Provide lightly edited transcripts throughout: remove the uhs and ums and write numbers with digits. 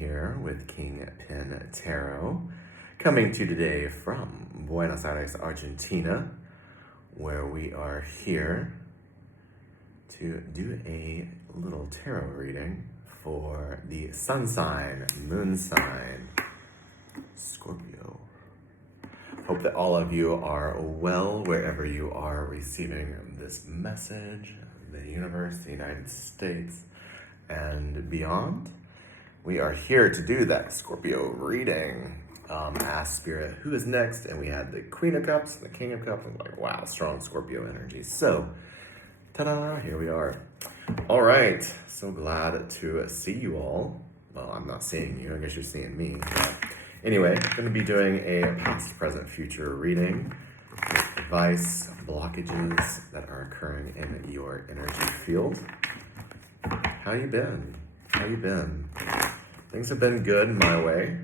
here with King Pin Tarot, coming to you today from Buenos Aires, Argentina, where we are here to do a little tarot reading for the sun sign, moon sign, Scorpio. Hope that all of you are well wherever you are receiving this message, the universe, the United States, and beyond. We are here to do that Scorpio reading. Ask Spirit who is next, and we had the Queen of Cups and the King of Cups. I'm like, wow, strong Scorpio energy. So, ta-da, here we are. All right, so glad to see you all. Well, I'm not seeing you, I guess you're seeing me. But anyway, I'm going to be doing a past, present, future reading with advice, blockages that are occurring in your energy field. How you been? How you been? Things have been good my way.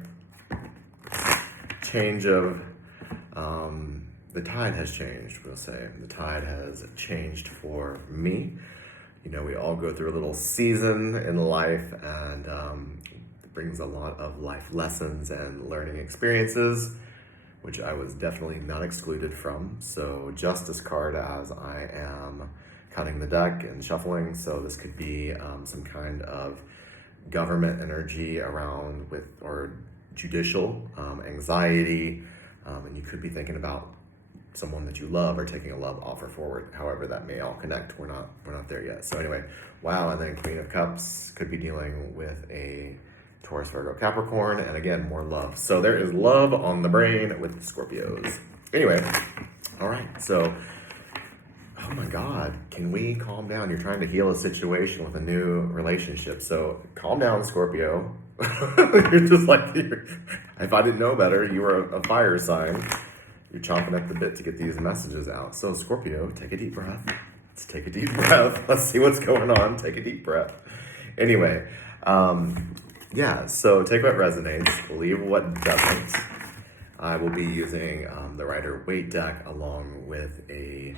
Change of, the tide has changed, we'll say. The tide has changed for me. You know, we all go through a little season in life, and it brings a lot of life lessons and learning experiences, which I was definitely not excluded from. So Justice card as I am cutting the deck and shuffling. So this could be some kind of government energy around with, or judicial anxiety, and you could be thinking about someone that you love or taking a love offer forward. However that may all connect, we're not there yet. So anyway, wow. And then Queen of Cups could be dealing with a Taurus, Virgo, Capricorn, and again, more love. So there is love on the brain with the Scorpios. Anyway, all right, so oh my God, can we calm down? You're trying to heal a situation with a new relationship. So calm down, Scorpio. You're just like, if I didn't know better, you were a fire sign. You're chomping at the bit to get these messages out. So Scorpio, take a deep breath. Let's take a deep breath. Let's see what's going on. Take a deep breath. Anyway, yeah, so take what resonates, leave what doesn't. I will be using the Rider-Waite deck along with a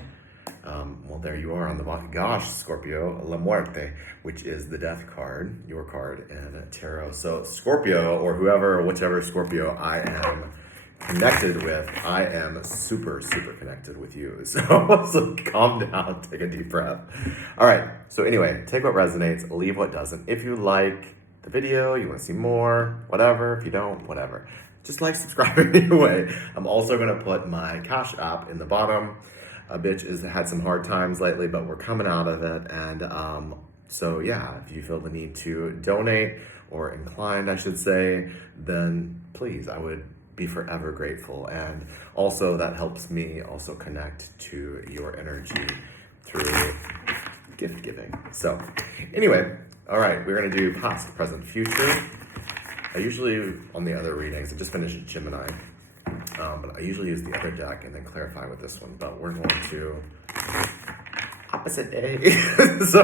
well, there you are on the bottom. Gosh, Scorpio, La Muerte, which is the death card, your card in tarot. So Scorpio, or whoever, whichever Scorpio I am connected with, I am super, super connected with you. So calm down, take a deep breath. All right, so anyway, take what resonates, leave what doesn't. If you like the video, you want to see more, whatever. If you don't, whatever. Just like, subscribe anyway. I'm also going to put my Cash App in the bottom. A bitch has had some hard times lately, but we're coming out of it. And so yeah, if you feel the need to donate, or inclined, I should say, then please, I would be forever grateful. And also that helps me also connect to your energy through gift giving. So anyway, all right, we're gonna do past, present, future. I usually, on the other readings, I just finished Gemini. But I usually use the other deck and then clarify with this one, but we're going to opposite day. So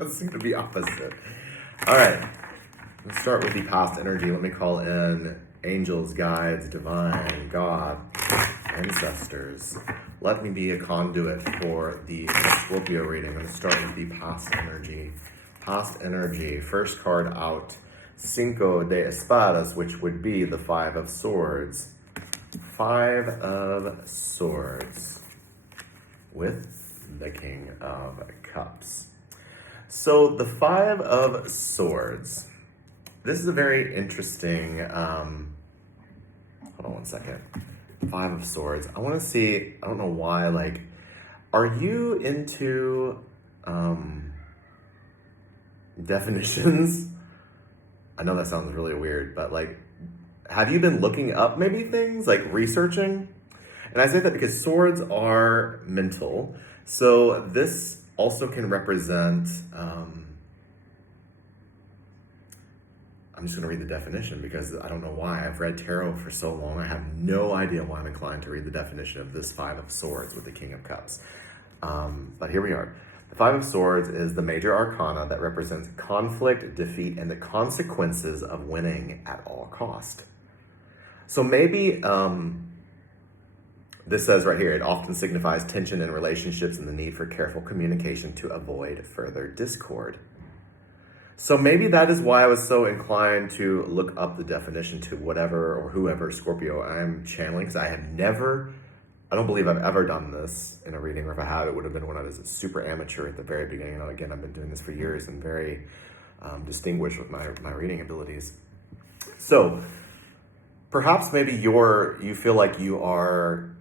it's going to be opposite. All right, let's start with the past energy. Let me call in angels, guides, divine, God, ancestors. Let me be a conduit for the Scorpio reading. I'm going to start with the past energy. Past energy, first card out, Cinco de Espadas, which would be the Five of Swords. Five of Swords with the King of Cups. So the Five of Swords. This is a very interesting, hold on one second. Five of Swords. I want to see, I don't know why, like, are you into definitions? I know that sounds really weird, but like, have you been looking up maybe things, like researching? And I say that because swords are mental. So this also can represent, I'm just going to read the definition because I don't know why. I've read tarot for so long. I have no idea why I'm inclined to read the definition of this Five of Swords with the King of Cups. But here we are. The Five of Swords is the major arcana that represents conflict, defeat, and the consequences of winning at all cost. So maybe this says right here, it often signifies tension in relationships and the need for careful communication to avoid further discord. So maybe that is why I was so inclined to look up the definition to whatever or whoever Scorpio I'm channeling, because I don't believe I've ever done this in a reading, or if I have, it would have been when I was super amateur at the very beginning. Again, I've been doing this for years and very distinguished with my reading abilities. So perhaps maybe you feel like you are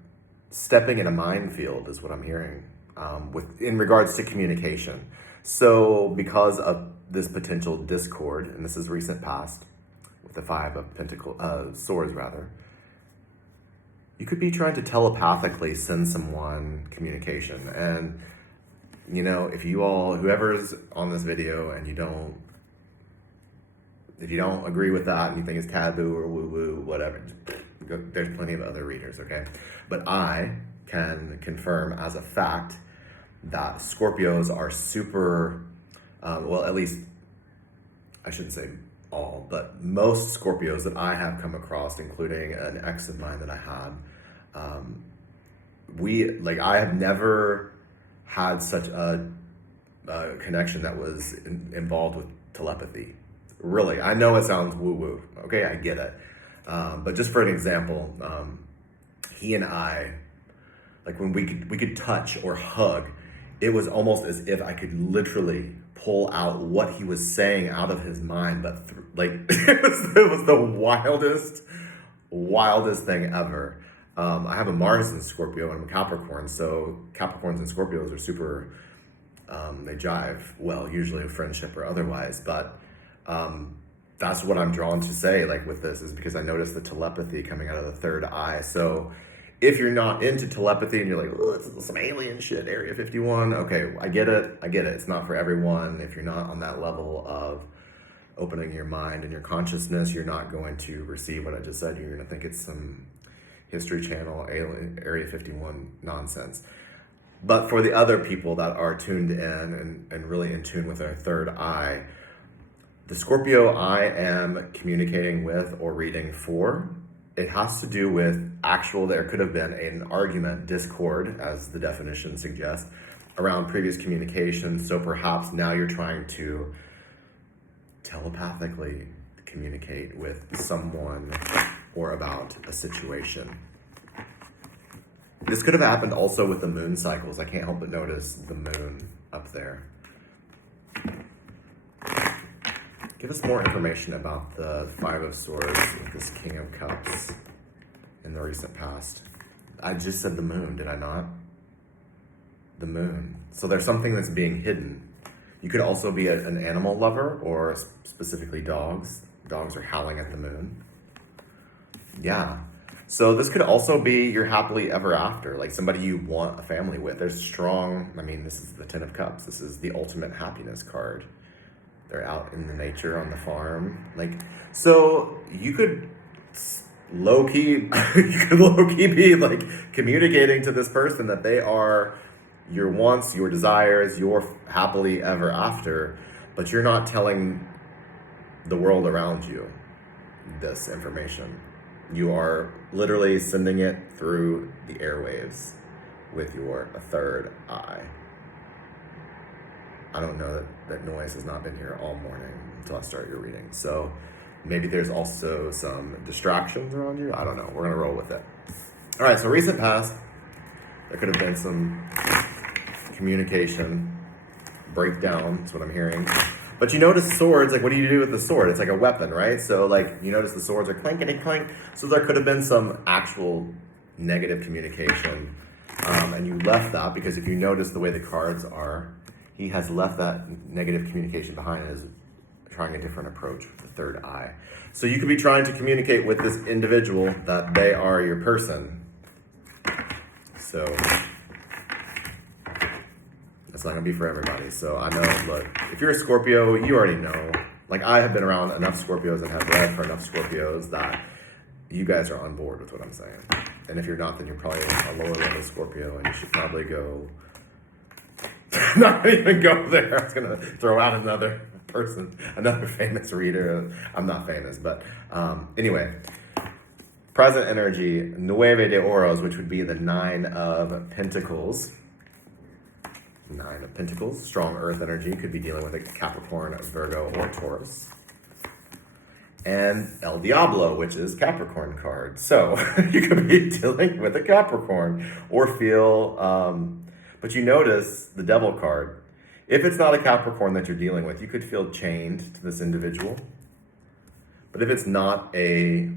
stepping in a minefield, is what I'm hearing, in regards to communication. So because of this potential discord, and this is recent past, with the Five of Swords rather, you could be trying to telepathically send someone communication. And, if whoever's on this video and if you don't agree with that and you think it's taboo or woo-woo, whatever, there's plenty of other readers, okay? But I can confirm as a fact that Scorpios are super, well, at least, I shouldn't say all, but most Scorpios that I have come across, including an ex of mine that I had, I have never had such a connection that was involved with telepathy. Really, I know it sounds woo-woo, okay, I get it. But just for an example, he and I, like when we could touch or hug, it was almost as if I could literally pull out what he was saying out of his mind, but it was the wildest thing ever. I have a Mars in Scorpio and I'm a Capricorn, so Capricorns and Scorpios are super, they jive well, usually with friendship or otherwise, but that's what I'm drawn to say, like with this, is because I noticed the telepathy coming out of the third eye. So if you're not into telepathy and you're like, oh, it's some alien shit, Area 51, okay, I get it. It's not for everyone. If you're not on that level of opening your mind and your consciousness, you're not going to receive what I just said. You're going to think it's some History Channel, alien, Area 51 nonsense. But for the other people that are tuned in and really in tune with their third eye, the Scorpio I am communicating with or reading for, it has to do with there could have been an argument, discord, as the definition suggests, around previous communication. So perhaps now you're trying to telepathically communicate with someone or about a situation. This could have happened also with the moon cycles. I can't help but notice the moon up there. Give us more information about the Five of Swords with this King of Cups in the recent past. I just said the moon, did I not? The moon. So there's something that's being hidden. You could also be an animal lover, or specifically dogs. Dogs are howling at the moon. Yeah. So this could also be your happily ever after, like somebody you want a family with. There's this is the Ten of Cups. This is the ultimate happiness card. They're out in the nature on the farm. So you could low-key be like communicating to this person that they are your wants, your desires, your happily ever after, but you're not telling the world around you this information. You are literally sending it through the airwaves with your third eye. I don't know that noise has not been here all morning until I start your reading. So maybe there's also some distractions around you. I don't know. We're going to roll with it. All right. So recent past, there could have been some communication breakdown. That's what I'm hearing. But you notice swords, what do you do with the sword? It's like a weapon, right? So you notice the swords are clankety clank. So there could have been some actual negative communication. And you left that because if you notice the way the cards are, he has left that negative communication behind and is trying a different approach with the third eye. So you could be trying to communicate with this individual that they are your person. So it's not going to be for everybody. So I know, look, if you're a Scorpio, you already know. I have been around enough Scorpios and have read for enough Scorpios that you guys are on board with what I'm saying. And if you're not, then you're probably a lower level Scorpio and you should probably go... not even go there. I was going to throw out another person, another famous reader. I'm not famous, but anyway. Present energy, Nueve de Oros, which would be the Nine of Pentacles. Nine of Pentacles, strong earth energy, could be dealing with a Capricorn, Virgo, or Taurus. And El Diablo, which is Capricorn card. So you could be dealing with a Capricorn or feel, but you notice the Devil card. If it's not a Capricorn that you're dealing with, you could feel chained to this individual. But if it's not a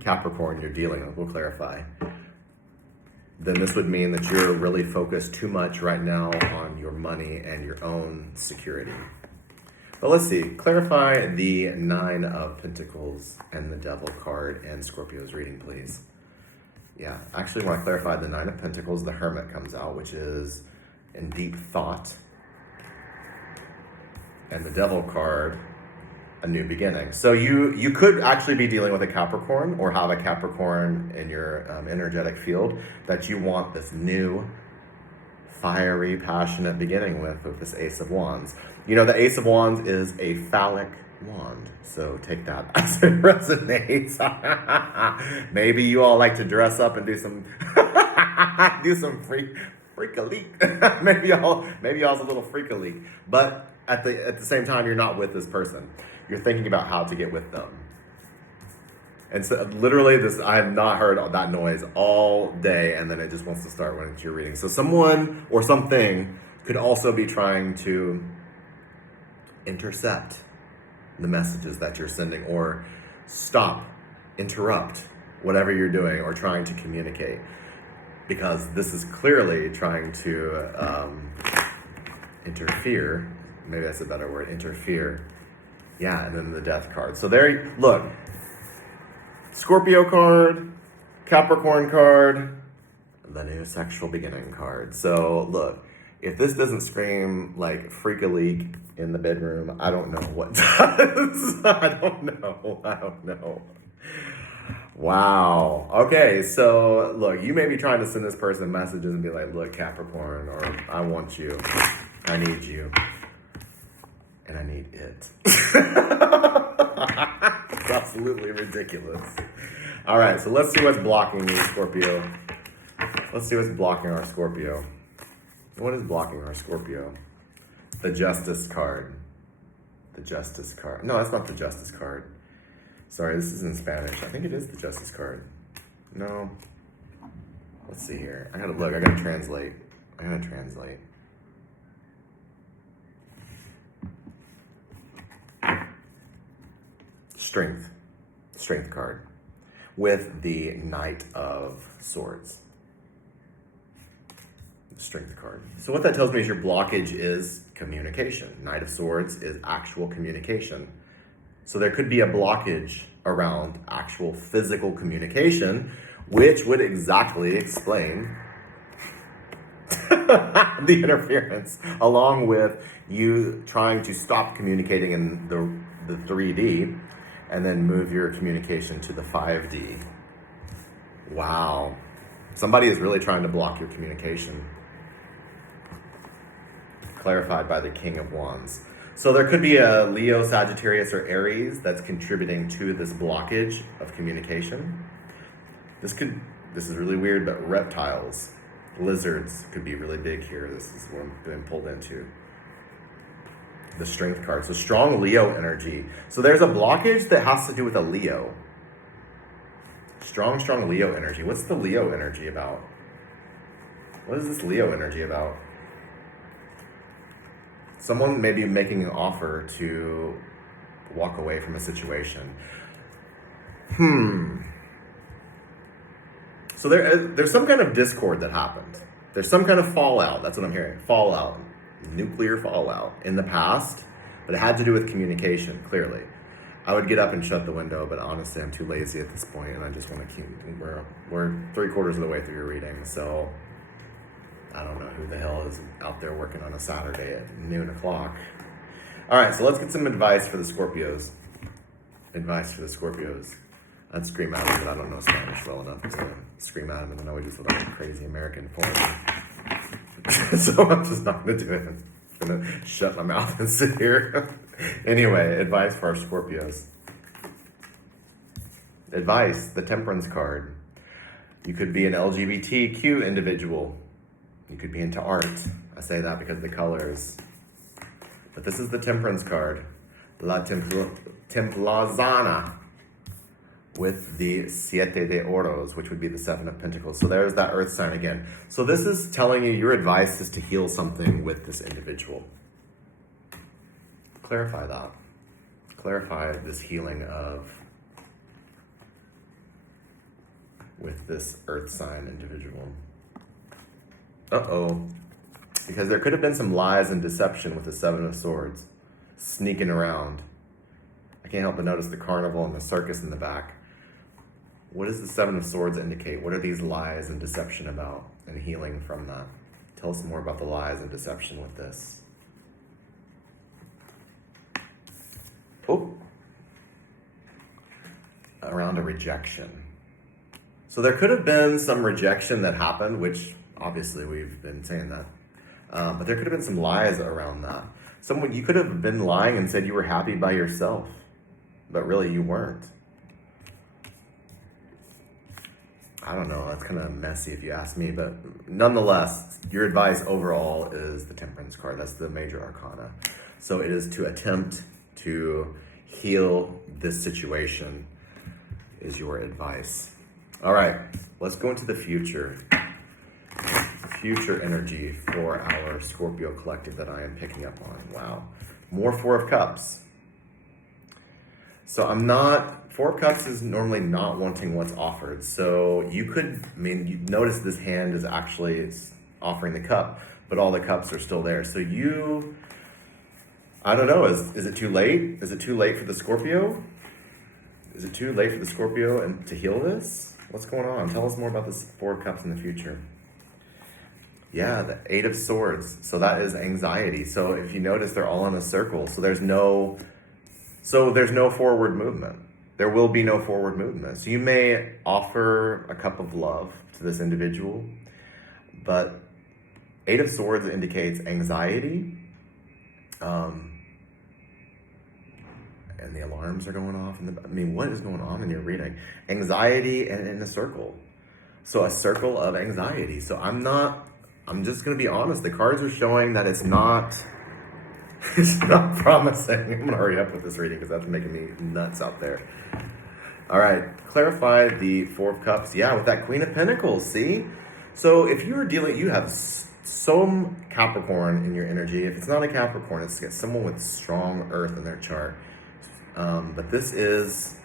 Capricorn you're dealing with, we'll clarify, then this would mean that you're really focused too much right now on your money and your own security. But let's see, clarify the Nine of Pentacles and the Devil card and Scorpio's reading, please. Yeah, actually when I clarify the Nine of Pentacles, the Hermit comes out, which is in deep thought. And the Devil card, a new beginning. So you could actually be dealing with a Capricorn or have a Capricorn in your energetic field that you want this new, fiery, passionate beginning with this Ace of Wands. You know, the Ace of Wands is a phallic wand, so take that as it resonates. Maybe you all like to dress up and do some freak-a-leak. maybe y'all's a little freak-a-leak, but at the same time, you're not with this person. You're thinking about how to get with them. And so literally I have not heard that noise all day, and then it just wants to start when it's your reading. So someone or something could also be trying to intercept the messages that you're sending, or stop, interrupt whatever you're doing or trying to communicate. Because this is clearly trying to interfere. Maybe that's a better word, interfere. Yeah, and then the Death card. So there, look. Scorpio card, Capricorn card, the new sexual beginning card. So look, if this doesn't scream like freak-a-leak in the bedroom, I don't know what does. I don't know. Wow. Okay, so look, you may be trying to send this person messages and be like, look, Capricorn, or I want you, I need you, and I need it. It's absolutely ridiculous. All right, so let's see what's blocking you, Scorpio. Let's see what's blocking our Scorpio. What is blocking our Scorpio? The Justice card. The Justice card. No, that's not the Justice card. Sorry, this is in Spanish. I think it is the Justice card. No. Let's see here. I gotta translate. Strength card with the Knight of Swords. The Strength card. So what that tells me is your blockage is communication. Knight of Swords is actual communication. So there could be a blockage around actual physical communication, which would exactly explain the interference, along with you trying to stop communicating in the 3D and then move your communication to the 5D. Wow. Somebody is really trying to block your communication. Clarified by the King of Wands. So there could be a Leo, Sagittarius, or Aries that's contributing to this blockage of communication. This is really weird, but reptiles, lizards could be really big here. This is what I'm being pulled into. The Strength card. So strong Leo energy. So there's a blockage that has to do with a Leo. Strong Leo energy. What's the Leo energy about? What is this Leo energy about? Someone may be making an offer to walk away from a situation. So there's some kind of discord that happened. There's some kind of fallout. That's what I'm hearing. Fallout. Nuclear fallout in the past, but it had to do with communication, clearly. I would get up and shut the window, but honestly, I'm too lazy at this point, and I just want to keep, we're 3/4 of the way through your reading, so I don't know who the hell is out there working on a Saturday at noon o'clock. All right, so let's get some advice for the Scorpios. I'd scream at them, but I don't know Spanish well enough to scream at them, and then I would use like a crazy American form. So I'm just not going to do it. I'm going to shut my mouth and sit here. Anyway, advice for our Scorpios. Advice, the Temperance card. You could be an LGBTQ individual. You could be into art. I say that because of the colors. But this is the Temperance card. La Templazana. With the Siete de Oros, which would be the Seven of Pentacles. So there's that earth sign again. So this is telling you your advice is to heal something with this individual. Clarify that. Clarify this healing with this earth sign individual. Uh-oh. Because there could have been some lies and deception with the Seven of Swords sneaking around. I can't help but notice the carnival and the circus in the back. What does the Seven of Swords indicate? What are these lies and deception about, and healing from that? Tell us more about the lies and deception with this. Oh. Around a rejection. So there could have been some rejection that happened, which obviously we've been saying that. But there could have been some lies around that. You could have been lying and said you were happy by yourself, but really you weren't. I don't know, that's kind of messy if you ask me, but nonetheless, your advice overall is the Temperance card. That's the major arcana. So it is to attempt to heal this situation is your advice. All right, let's go into the future. Future energy for our Scorpio collective that I am picking up on. Wow. More Four of Cups. So Four of Cups is normally not wanting what's offered. So you notice this hand is actually offering the cup, but all the cups are still there. So I don't know, is it too late? Is it too late for the Scorpio? Is it too late for the Scorpio and to heal this? What's going on? Tell us more about this Four of Cups in the future. Yeah, the Eight of Swords. So that is anxiety. So if you notice, they're all in a circle. So there's no forward movement. There will be no forward movement. So you may offer a cup of love to this individual, but Eight of Swords indicates anxiety, and the alarms are going off. What is going on in your reading? Anxiety and in a circle. So a circle of anxiety. So I'm just going to be honest. The cards are showing that it's not promising. I'm going to hurry up with this reading because that's making me nuts out there. All right. Clarify the Four of Cups. Yeah, with that Queen of Pentacles. See? So if you have some Capricorn in your energy. If it's not a Capricorn, it's someone with strong earth in their chart. But this is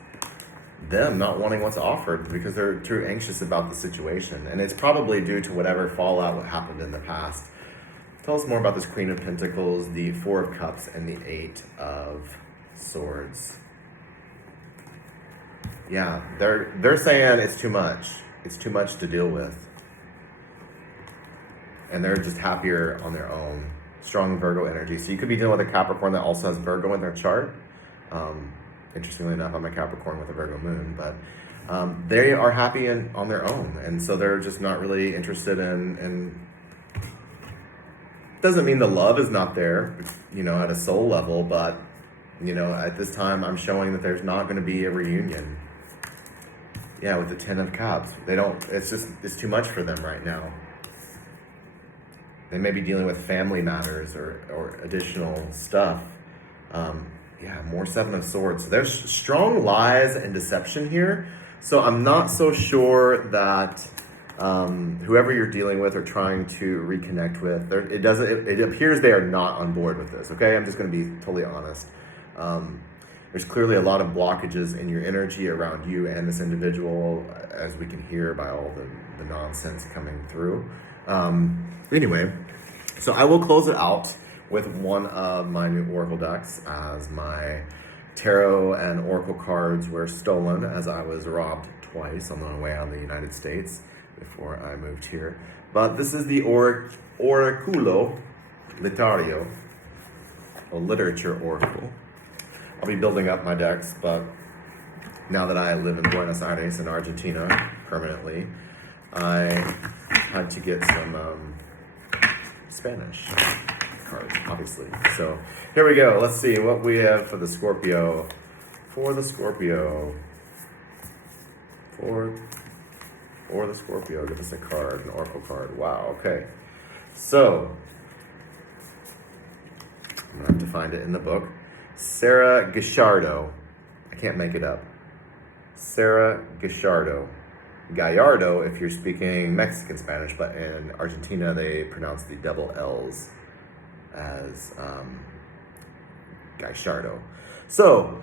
them not wanting what's offered because they're too anxious about the situation. And it's probably due to whatever fallout happened in the past. Tell us more about this Queen of Pentacles, the Four of Cups, and the Eight of Swords. Yeah, they're saying it's too much. It's too much to deal with. And they're just happier on their own. Strong Virgo energy. So you could be dealing with a Capricorn that also has Virgo in their chart. Interestingly enough, I'm a Capricorn with a Virgo moon, but they are happy on their own. And so they're just not really interested in doesn't mean the love is not there, at a soul level, but, at this time I'm showing that there's not going to be a reunion. Yeah, with the Ten of Cups. It's too much for them right now. They may be dealing with family matters or additional stuff. More Seven of Swords. So there's strong lies and deception here. So I'm not so sure that whoever you're dealing with or trying to reconnect with, it appears they are not on board with this. Okay, I'm just going to be totally honest. There's clearly a lot of blockages in your energy around you and this individual, as we can hear by all the nonsense coming through. Anyway, so I will close it out with one of my new Oracle decks, as my tarot and Oracle cards were stolen as I was robbed twice on the way out of the United States before I moved here. But this is the Oraculo Literario, a literature oracle. I'll be building up my decks, but now that I live in Buenos Aires in Argentina permanently, I had to get some Spanish cards, obviously. So here we go. Let's see what we have for the Scorpio. For the Scorpio, give us a card, an oracle card. Wow, okay. So, I'm going to have to find it in the book. Sarah Guicciardo. I can't make it up. Sarah Guicciardo. Gallardo if you're speaking Mexican Spanish, but in Argentina they pronounce the double L's as Guicciardo. So,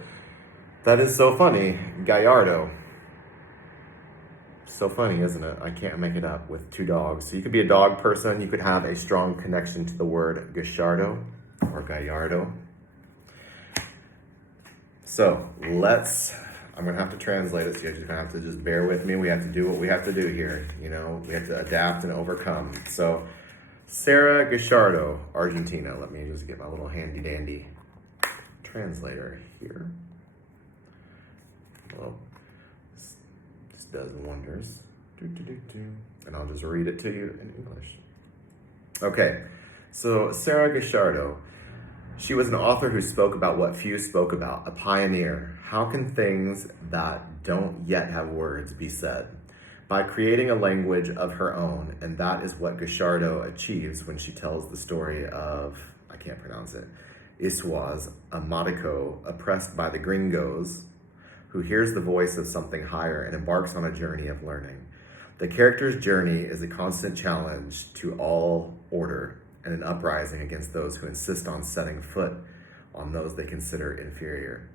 that is so funny. Gallardo. So funny, isn't it? I can't make it up with two dogs. So you could be a dog person. You could have a strong connection to the word Guicciardo or Gallardo. So I'm going to have to translate it. So you're just going to have to just bear with me. We have to do what we have to do here. You know, we have to adapt and overcome. So Sarah Guicciardo, Argentina. Let me just get my little handy dandy translator here. Well, this does wonders. And I'll just read it to you in English. Okay, so Sarah Guicciardo. She was an author who spoke about what few spoke about, a pioneer. How can things that don't yet have words be said? By creating a language of her own, and that is what Guicciardo achieves when she tells the story of, I can't pronounce it, Iswas, a Madico oppressed by the gringos, who hears the voice of something higher and embarks on a journey of learning. The character's journey is a constant challenge to all order and an uprising against those who insist on setting foot on those they consider inferior.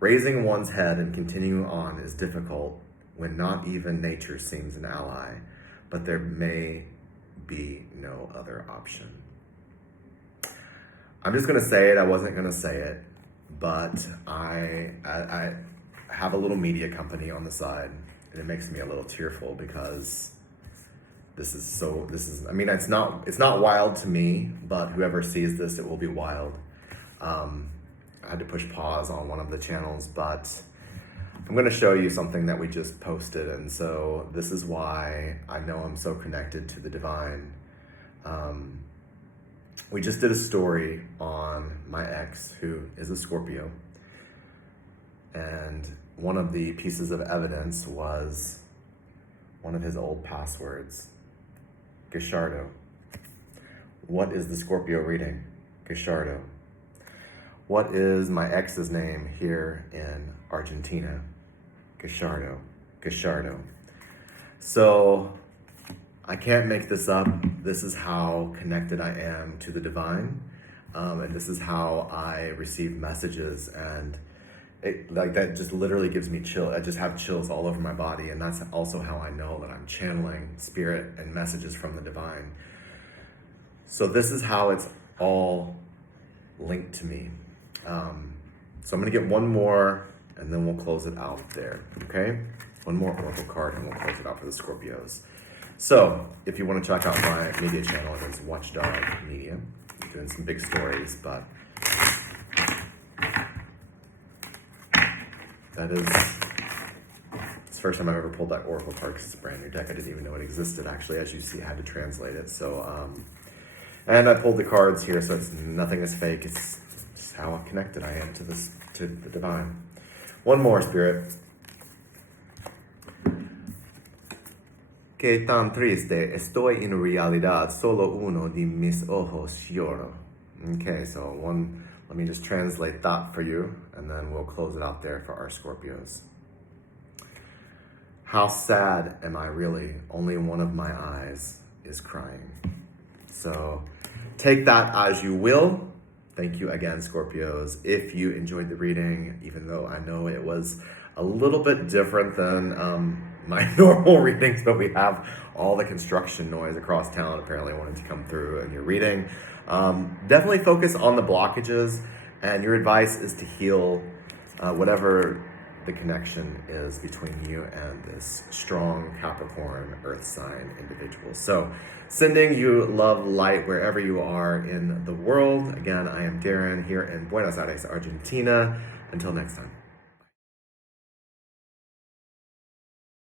Raising one's head and continuing on is difficult when not even nature seems an ally, but there may be no other option. I'm just going to say it. I wasn't going to say it, but I have a little media company on the side, and it makes me a little tearful because I mean, it's not wild to me, but whoever sees this, it will be wild. I had to push pause on one of the channels, but I'm going to show you something that we just posted, and so this is why I know I'm so connected to the divine. We just did a story on my ex, who is a Scorpio, and one of the pieces of evidence was one of his old passwords. Guicciardo. What is the Scorpio reading? Guicciardo. What is my ex's name here in Argentina? Guicciardo. Guicciardo. So I can't make this up. This is how connected I am to the divine. And this is how I receive messages, and it, like, that just literally gives me chill. I just have chills all over my body, and that's also how I know that I'm channeling spirit and messages from the divine. So this is how it's all linked to me. So I'm gonna get one more, and then we'll close it out there, okay? One more oracle card, and we'll close it out for the Scorpios. So if you want to check out my media channel, it is Watchdog Media. I'm doing some big stories, but that is the first time I've ever pulled that oracle card because it's a brand new deck. I didn't even know it existed, actually. As you see, I had to translate it. So, and I pulled the cards here, so nothing is fake. It's just how connected I am to the divine. One more, Spirit. Que tan triste estoy en realidad, solo uno de mis ojos lloro. Okay, so let me just translate that for you, and then we'll close it out there for our Scorpios. How sad am I really? Only one of my eyes is crying. So take that as you will. Thank you again, Scorpios. If you enjoyed the reading, even though I know it was a little bit different than my normal readings, but we have all the construction noise across town apparently wanted to come through in your reading. Definitely focus on the blockages, and your advice is to heal whatever the connection is between you and this strong Capricorn Earth sign individual. So sending you love, light, wherever you are in the world. Again, I am Darren here in Buenos Aires, Argentina. Until next time.